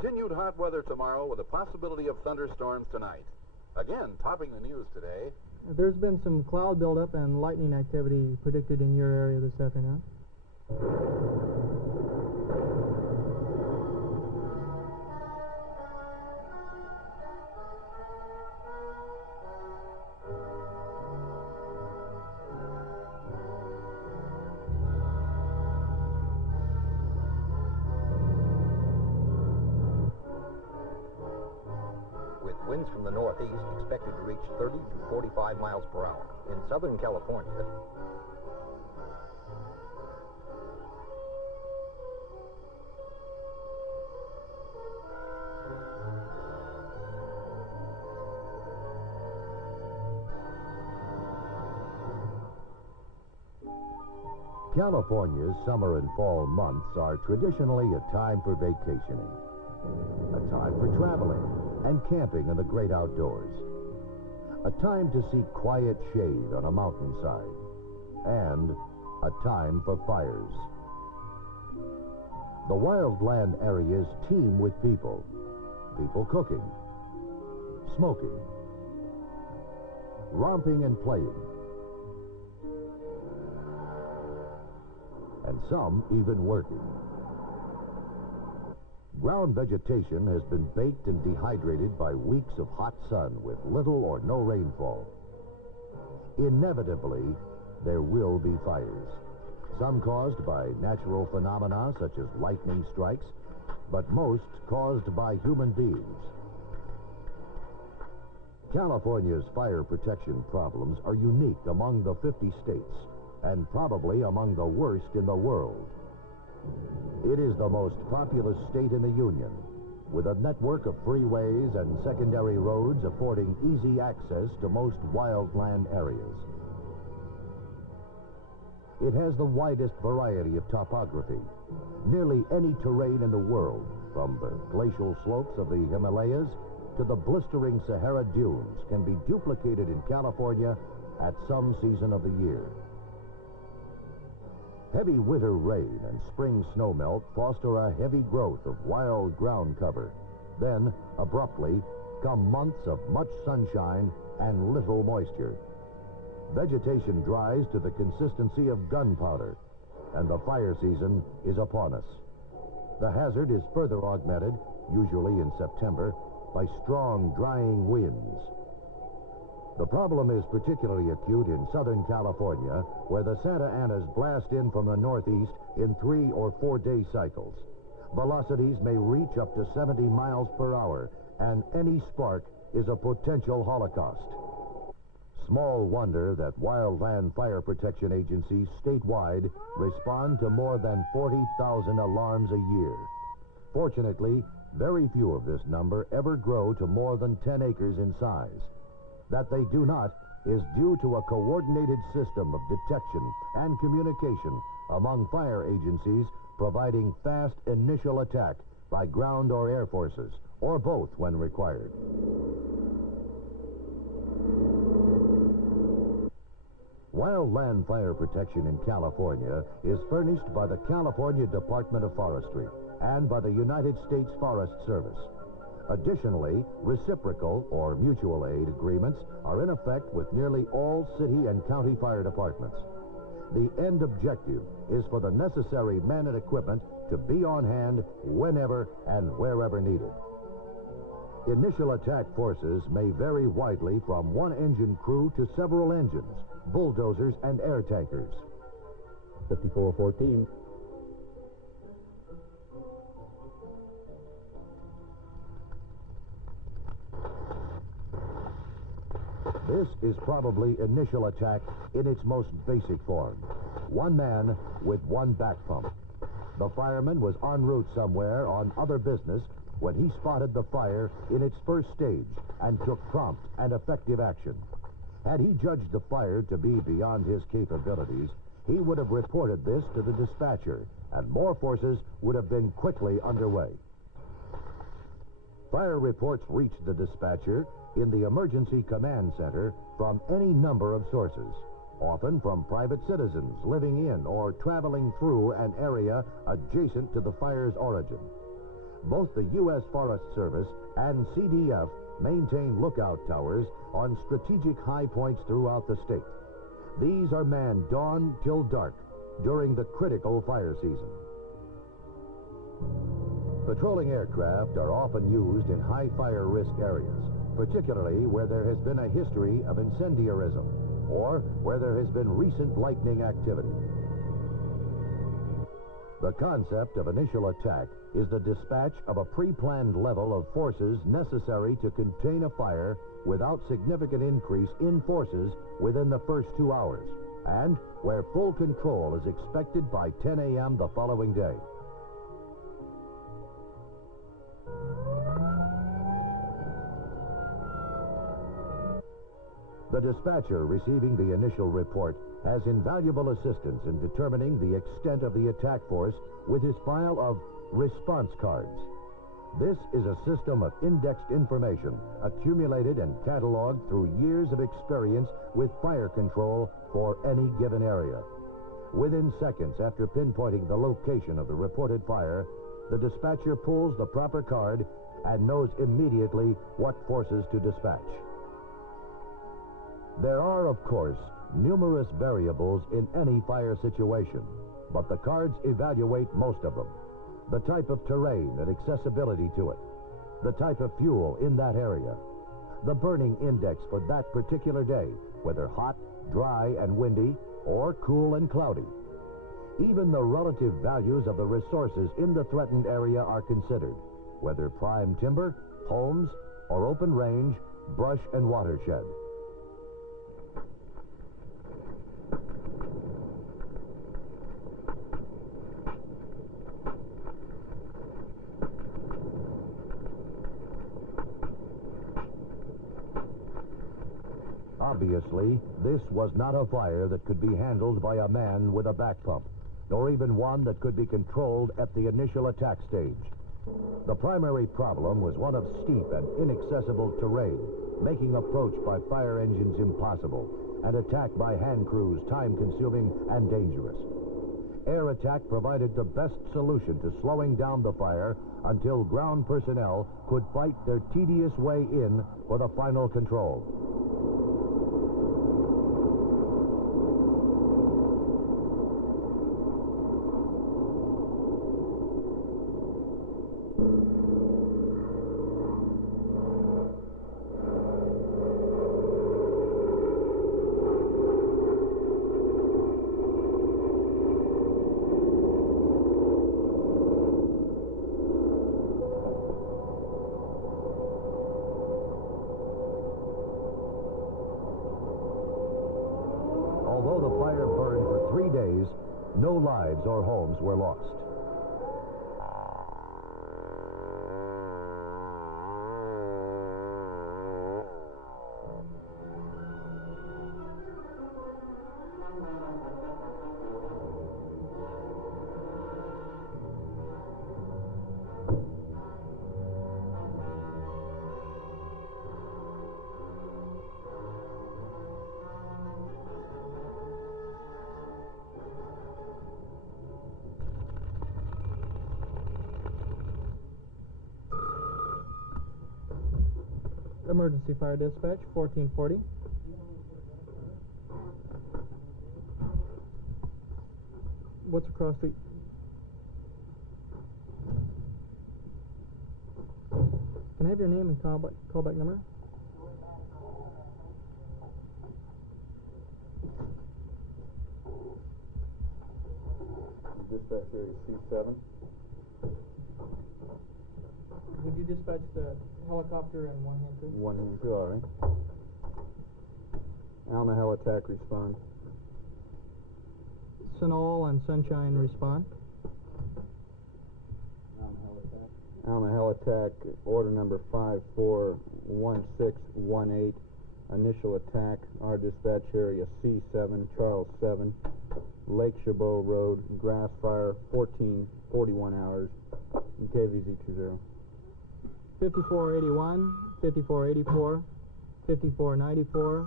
Continued hot weather tomorrow with a possibility of thunderstorms tonight. Again, topping the news today. There's been some cloud buildup and lightning activity predicted in your area this afternoon. Winds from the northeast expected to reach 30 to 45 miles per hour. In Southern California, California's summer and fall months are traditionally a time for vacationing, a time for traveling and camping in the great outdoors, a time to seek quiet shade on a mountainside, and a time for fires. The wildland areas teem with people cooking, smoking, romping and playing, and some even working. Ground vegetation has been baked and dehydrated by weeks of hot sun with little or no rainfall. Inevitably, there will be fires, some caused by natural phenomena such as lightning strikes, but most caused by human beings. California's fire protection problems are unique among the 50 states and probably among the worst in the world. It is the most populous state in the Union, with a network of freeways and secondary roads affording easy access to most wildland areas. It has the widest variety of topography. Nearly any terrain in the world, from the glacial slopes of the Himalayas to the blistering Sahara dunes, can be duplicated in California at some season of the year. Heavy winter rain and spring snowmelt foster a heavy growth of wild ground cover. Then, abruptly, come months of much sunshine and little moisture. Vegetation dries to the consistency of gunpowder, and the fire season is upon us. The hazard is further augmented, usually in September, by strong, drying winds. The problem is particularly acute in Southern California, where the Santa Anas blast in from the northeast in 3 or 4 day cycles. Velocities may reach up to 70 miles per hour, and any spark is a potential holocaust. Small wonder that wildland fire protection agencies statewide respond to more than 40,000 alarms a year. Fortunately, very few of this number ever grow to more than 10 acres in size. That they do not is due to a coordinated system of detection and communication among fire agencies, providing fast initial attack by ground or air forces, or both when required. Wildland fire protection in California is furnished by the California Department of Forestry and by the United States Forest Service. Additionally, reciprocal or mutual aid agreements are in effect with nearly all city and county fire departments. The end objective is for the necessary men and equipment to be on hand whenever and wherever needed. Initial attack forces may vary widely from one engine crew to several engines, bulldozers, and air tankers. 5414. This is probably initial attack in its most basic form. One man with one back pump. The fireman was en route somewhere on other business when he spotted the fire in its first stage and took prompt and effective action. Had he judged the fire to be beyond his capabilities, he would have reported this to the dispatcher, and more forces would have been quickly underway. Fire reports reached the dispatcher in the Emergency Command Center from any number of sources, often from private citizens living in or traveling through an area adjacent to the fire's origin. Both the U.S. Forest Service and CDF maintain lookout towers on strategic high points throughout the state. These are manned dawn till dark during the critical fire season. Patrolling aircraft are often used in high fire risk areas, particularly where there has been a history of incendiarism or where there has been recent lightning activity. The concept of initial attack is the dispatch of a pre-planned level of forces necessary to contain a fire without significant increase in forces within the first 2 hours, and where full control is expected by 10 a.m. the following day. The dispatcher receiving the initial report has invaluable assistance in determining the extent of the attack force with his file of response cards. This is a system of indexed information accumulated and cataloged through years of experience with fire control for any given area. Within seconds after pinpointing the location of the reported fire, the dispatcher pulls the proper card and knows immediately what forces to dispatch. There are, of course, numerous variables in any fire situation, but the cards evaluate most of them. The type of terrain and accessibility to it, the type of fuel in that area, the burning index for that particular day, whether hot, dry, and windy, or cool and cloudy. Even the relative values of the resources in the threatened area are considered, whether prime timber, homes, or open range, brush and watershed. Obviously, this was not a fire that could be handled by a man with a back pump, nor even one that could be controlled at the initial attack stage. The primary problem was one of steep and inaccessible terrain, making approach by fire engines impossible, and attack by hand crews time-consuming and dangerous. Air attack provided the best solution to slowing down the fire until ground personnel could fight their tedious way in for the final control. Although the fire burned for 3 days, no lives or homes were lost. Emergency fire dispatch, 1440. What's across street? Can I have your name and callback number? Dispatch area C7. Would you dispatch the helicopter and one-hand crew? One-hand crew, all right. Alma Hell attack respond. Sunol and Sunshine respond. Alma Hell attack, order number 541618. Initial attack, our dispatch area C7, Charles 7, Lake Chabot Road, grass fire, 1441 hours, KVZ 20. 5481, 5484, 5494,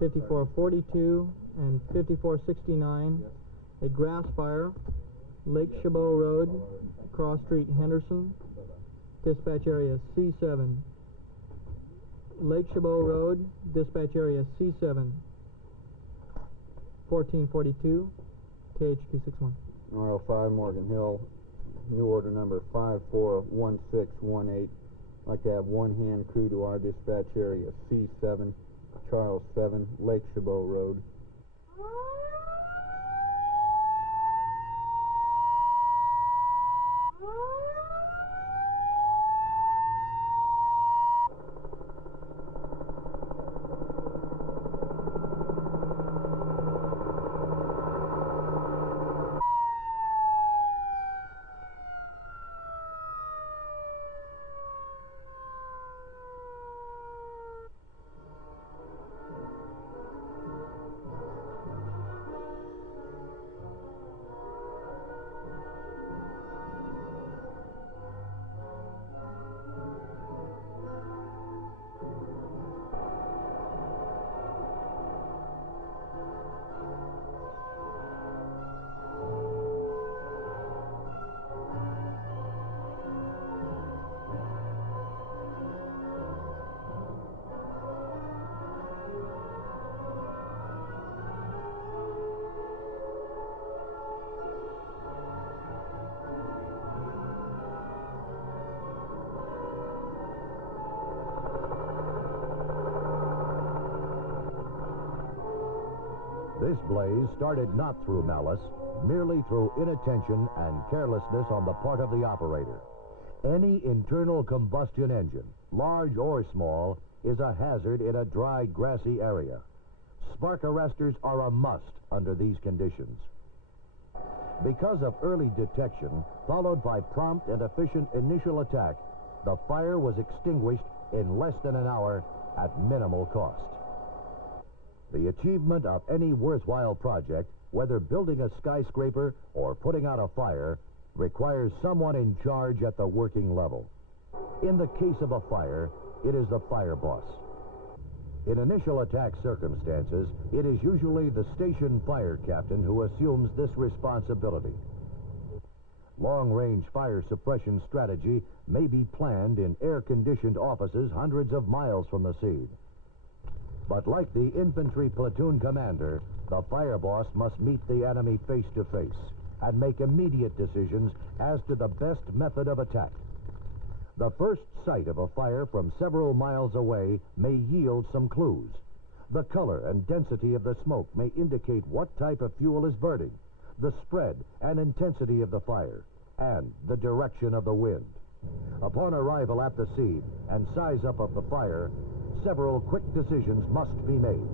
5442, and 5469. A grass fire, Lake Chabot Road, Cross Street, Henderson. dispatch area C7. Lake Chabot Road, dispatch area C7. 1442, KHQ61. RL5 Morgan Hill, new order number 541618. I'd like to have one hand crew to our dispatch area C7, Charles 7, Lake Chabot Road. This blaze started not through malice, merely through inattention and carelessness on the part of the operator. Any internal combustion engine, large or small, is a hazard in a dry, grassy area. Spark arresters are a must under these conditions. Because of early detection, followed by prompt and efficient initial attack, the fire was extinguished in less than an hour at minimal cost. The achievement of any worthwhile project, whether building a skyscraper or putting out a fire, requires someone in charge at the working level. In the case of a fire, it is the fire boss. In initial attack circumstances, it is usually the station fire captain who assumes this responsibility. Long-range fire suppression strategy may be planned in air-conditioned offices hundreds of miles from the scene. But like the infantry platoon commander, the fire boss must meet the enemy face to face and make immediate decisions as to the best method of attack. The first sight of a fire from several miles away may yield some clues. The color and density of the smoke may indicate what type of fuel is burning, the spread and intensity of the fire, and the direction of the wind. Upon arrival at the scene and size up of the fire, several quick decisions must be made.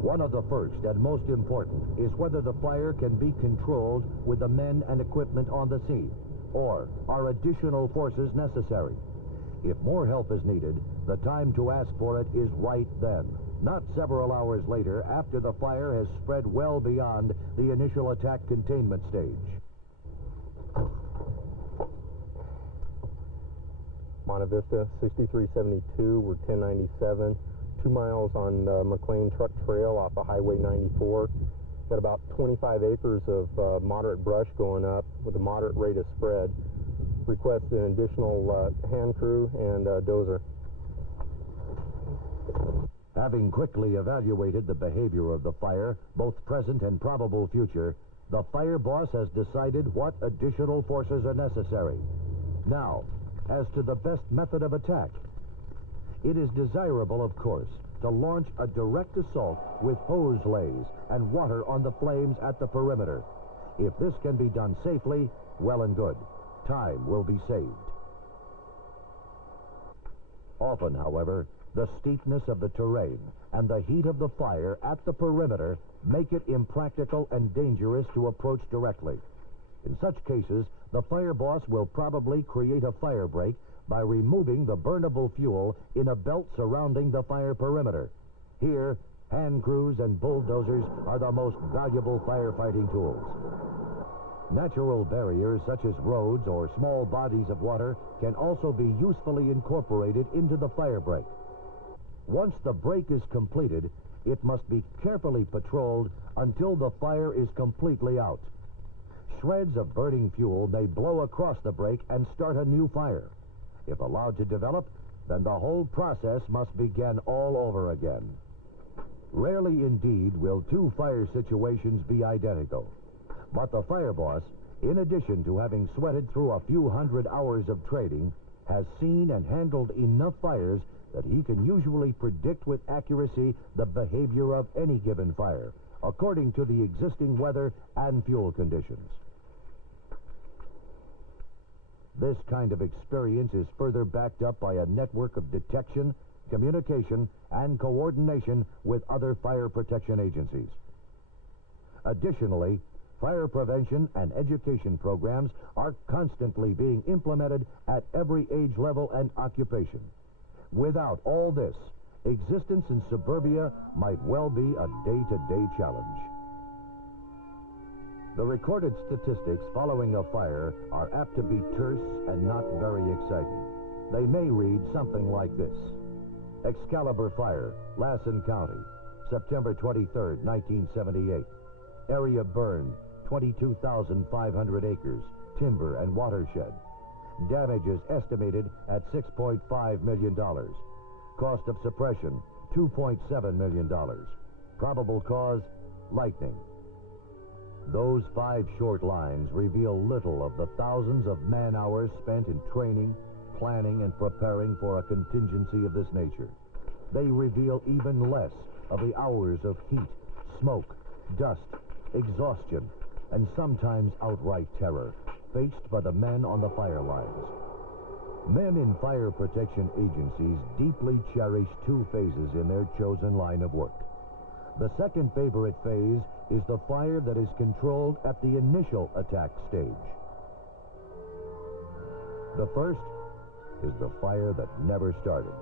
One of the first and most important is whether the fire can be controlled with the men and equipment on the scene, or are additional forces necessary. If more help is needed, the time to ask for it is right then, not several hours later after the fire has spread well beyond the initial attack containment stage. Monte Vista, 6372, we're 1097, 2 miles on McLean Truck Trail off of Highway 94. Got about 25 acres of moderate brush going up with a moderate rate of spread. Request an additional hand crew and dozer. Having quickly evaluated the behavior of the fire, both present and probable future, the fire boss has decided what additional forces are necessary. Now, as to the best method of attack. It is desirable, of course, to launch a direct assault with hose lays and water on the flames at the perimeter. If this can be done safely, well and good. Time will be saved. Often, however, the steepness of the terrain and the heat of the fire at the perimeter make it impractical and dangerous to approach directly. In such cases, the fire boss will probably create a fire break by removing the burnable fuel in a belt surrounding the fire perimeter. Here, hand crews and bulldozers are the most valuable firefighting tools. Natural barriers such as roads or small bodies of water can also be usefully incorporated into the fire break. Once the break is completed, it must be carefully patrolled until the fire is completely out. Shreds of burning fuel may blow across the break and start a new fire. If allowed to develop, then the whole process must begin all over again. Rarely indeed will two fire situations be identical. But the fire boss, in addition to having sweated through a few hundred hours of training, has seen and handled enough fires that he can usually predict with accuracy the behavior of any given fire, according to the existing weather and fuel conditions. This kind of experience is further backed up by a network of detection, communication, and coordination with other fire protection agencies. Additionally, fire prevention and education programs are constantly being implemented at every age level and occupation. Without all this, existence in suburbia might well be a day-to-day challenge. The recorded statistics following a fire are apt to be terse and not very exciting. They may read something like this. Excalibur Fire, Lassen County, September 23, 1978. Area burned, 22,500 acres, timber and watershed. Damages estimated at $6.5 million. Cost of suppression, $2.7 million. Probable cause, lightning. Those 5 short lines reveal little of the thousands of man-hours spent in training, planning, and preparing for a contingency of this nature. They reveal even less of the hours of heat, smoke, dust, exhaustion, and sometimes outright terror faced by the men on the fire lines. Men in fire protection agencies deeply cherish 2 phases in their chosen line of work. The second favorite phase is the fire that is controlled at the initial attack stage. The first is the fire that never started.